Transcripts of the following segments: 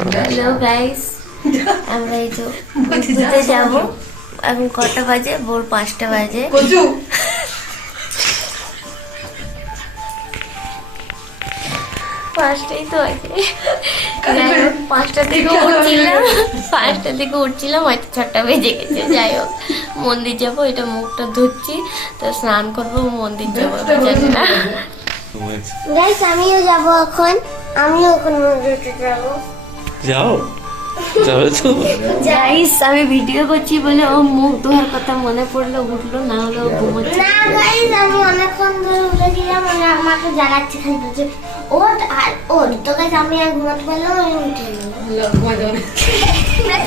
Hello guys, আমরা এই তো ঘুরতে যাব। এখন কটা বাজে? ভোর 5টা বাজে। পাঁচটাই তো আছে। 5টার দিকে উঠছিলাম, হয়তো 6টা বেজে গেছে। যাই হোক, মন্দির যাবো। এটা মুখটা ধুচ্ছি, তো স্নান করবো, মন্দির যাবো। জানি না গাইস, আমিও যাবো এখন। মন্দিরে যাবো। যাও, যাবে তো গাইস, আমি ভিডিও করছি বলে ও মুখ ধোয়ার কথা মনে পড়লো, উঠলো, না হলে ও ঘুমোচ্ছে না। গাইস, আমি অনেকক্ষণ ধরে উঠেছিলাম, মানে আমাকে জাগাচ্ছে খালি বলছে ওঠ আর ওঠ। তো গাইস, আমি আর ঘুমাতে পারলাম, আমি উঠে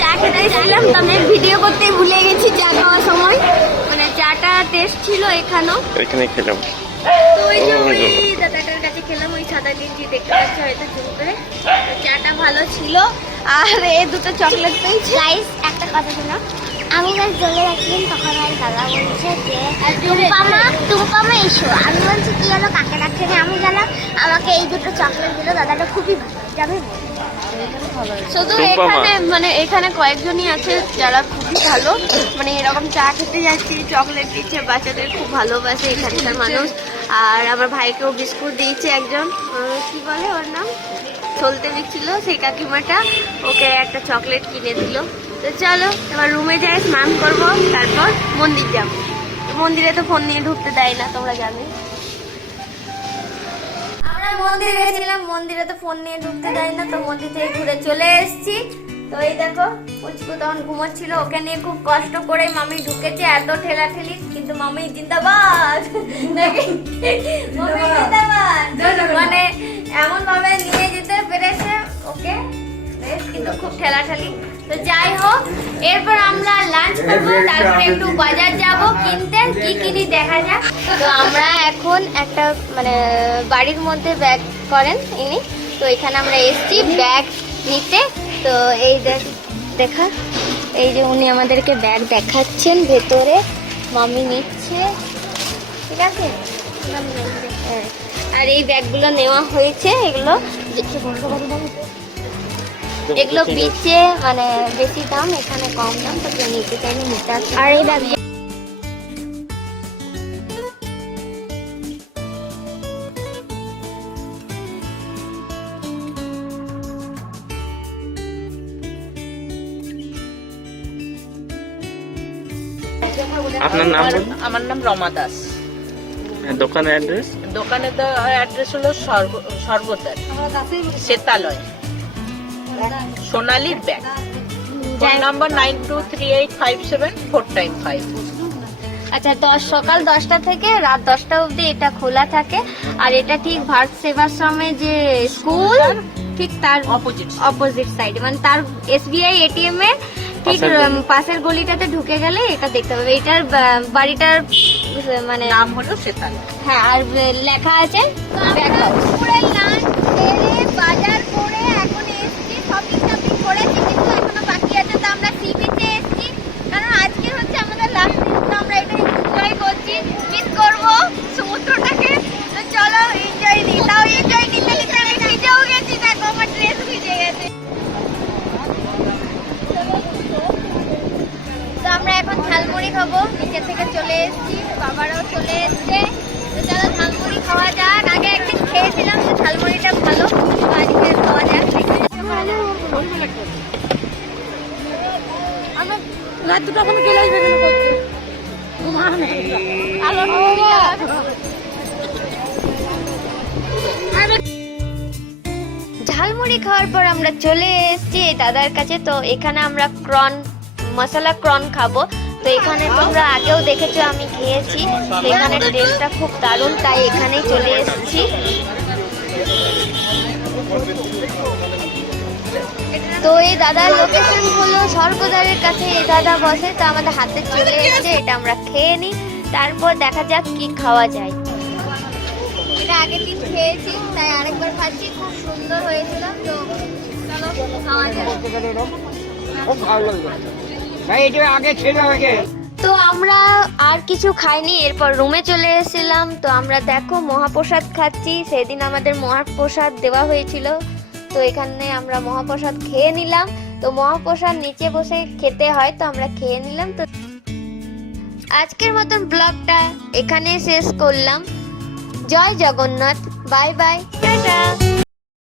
চা খেতেছিলাম। তো আমি ভিডিও করতে ভুলে গেছি চা খাওয়ার সময়। মানে চাটা টেস্ট ছিল এখানে খেলাম। তো ওই যে ওই দাদাটার কাছে খেলাম, ওই সাদা গেঞ্জি দেখতে পাচ্ছি হয়তো জুম করে। চাটা ভালো ছিল, আর এই দুটো চকলেট পেয়েছি। গাইস, একটা কথা শোনো, আমি জাস্ট চলে যাচ্ছিলাম, তখন আর দাদা বলছে যে টুম্পামা এসো। আমি বলছি কি হলো, কাকে ডাকছে? আমি গেলাম, আমাকে এই দুটো চকলেট দিল। দাদাটা খুবই ভালো, যাবে শুধু এখানে, মানে এখানে কয়েকজনই আছে যারা খুবই ভালো। মানে এরকম চা খেতে যাচ্ছি, চকলেট দিচ্ছে, বাচ্চাদের খুব ভালোবাসে এখানকার মানুষ। আর আমার ভাইকেও বিস্কুট দিয়েছে একজন, কি বলে ওর নাম, চলতে দিচ্ছিল সেই কাকিমাটা, ওকে একটা চকলেট কিনে দিল। তো চলো এবার রুমে যাই, স্নান করবো, তারপর মন্দির যাব। মন্দিরে তো ফোন নিয়ে ঢুকতে দেয় না, তোমরা জানো। আমরা মন্দিরে গেছিলাম, মন্দিরে তো ফোন নিয়ে ঢুকতে দেয় না, তো মন্দির থেকে ঘুরে চলে এসেছি। তো এই দেখো, পুচকু তখন ঘুমোচ্ছিল, ওকে নিয়ে খুব কষ্ট করে মামি ঢুকেছে, এত ঠেলাঠেলি, কিন্তু মামি জিন্দাবাদ নাকি? মামি জিন্দাবাদ, মানে এমন ভাবে নিয়ে যেতে পেরেছে ওকে, কিন্তু খুব ঠেলাঠেলি। তো যাই হোক, এরপর আমরা লাঞ্চ করবো, তারপরে একটু বাজার যাব কিনতে, কি কিনি দেখা যাক। তো আমরা এখন একটা মানে বাড়ির মধ্যে ব্যাগ করেন ইনি, তো এখানে আমরা এসছি ব্যাগ নিতে। তো এই দেখা, এই যে উনি আমাদেরকে ব্যাগ দেখাচ্ছেন, ভেতরে মামি নিচ্ছে, ঠিক আছে। আর এই ব্যাগগুলো নেওয়া হয়েছে, এগুলো বিচে মানে বেশি দাম, এখানে কম দাম, তো কেউ নিতে চাইলে নিতে আসে। আর এই ব্যাগ আপনার নাম? আমার নাম রমা দাস। দোকানের অ্যাড্রেস? দোকানের অ্যাড্রেস হলো সর্বদার সেতালয়, সোনালী ব্যাগ। Phone number 92385745. আচ্ছা, সকাল 10টা থেকে রাত 10টা অবধি এটা খোলা থাকে। আর এটা ঠিক ভারত সেবাশ্রমে যে স্কুল, ঠিক তার অপোজিট সাইডে, মানে তার SBI ATM এর ঠিক পাশের গলিটাতে ঢুকে গেলে এটা দেখতে পাবে। এটার বাড়িটার মানে নাম হলো সেতালয়। হ্যাঁ, আর লেখা আছে ব্যাগ হাউস। পুরো লাঞ্চ করে বাজার করে এখন এসেছি, শপিং করেছি, কিন্তু এখনো বাকি আছে। তো আমরা সি বিচে এসেছি, কারণ আজকে হচ্ছে আমাদের লাস্ট দিন, তো আমরা এটা এনজয় করছি, মিস করবো সমুদ্রটাকে। তো চলো এনজয় দিই। তাও এনজয় নিতে নিতে আমি ভিজেও গেছি, দেখো আমার ড্রেস ভিজে গেছে। তো আমরা এখন ঝালমুড়ি খাবো, নিচে থেকে চলে এসেছি, বাবারাও চলে এসছে। তো চলো ঝালমুড়ি খাওয়া যাক। আগে একদিন খেয়েছিলাম, তো ঝালমুড়িটা ভালো, আজকে খাওয়া যাক। ঝালমুড়ি খাওয়ার পর আমরা চলে এসেছি এই দাদার কাছে। তো এখানে আমরা মশলা ক্রন খাবো। তো এখানে তোমরা আগেও দেখেছো, আমি খেয়েছি, এখানে টেস্টটা খুব দারুণ, তাই এখানেই চলে এসেছি। তো এই দাদার লোকেশন হলো স্বর্গদ্বারের কাছে, এই দাদা বসে। তো আমাদের হাতে চলে এসেছে, এটা আমরা খেয়ে নিই, তারপর দেখা যাক কি খাওয়া যায়। এটা আগের দিন খেয়েছি, তাই আরেকবার খাচ্ছি, খুব সুন্দর হয়েছিল। তো চলো খাওয়া যাক। খুব ভালো লাগলো ভাই, এটা আগে ছিল আগে। তো আমরা আর কিছু খাইনি, এরপর রুমে চলে এসেছিলাম। তো আমরা দেখো মহাপ্রসাদ খাচ্ছি, সেদিন আমাদের মহাপ্রসাদ দেওয়া হয়েছিল। তো এখানে আমরা মহাপ্রসাদ খেয়ে নিলাম। তো মহাপ্রসাদ নিচে বসে খেতে হয়, তো আমরা খেয়ে নিলাম। তো আজকের মতন ব্লগটা এখানে শেষ করলাম। জয় জগন্নাথ, বাই বাই, টাটা।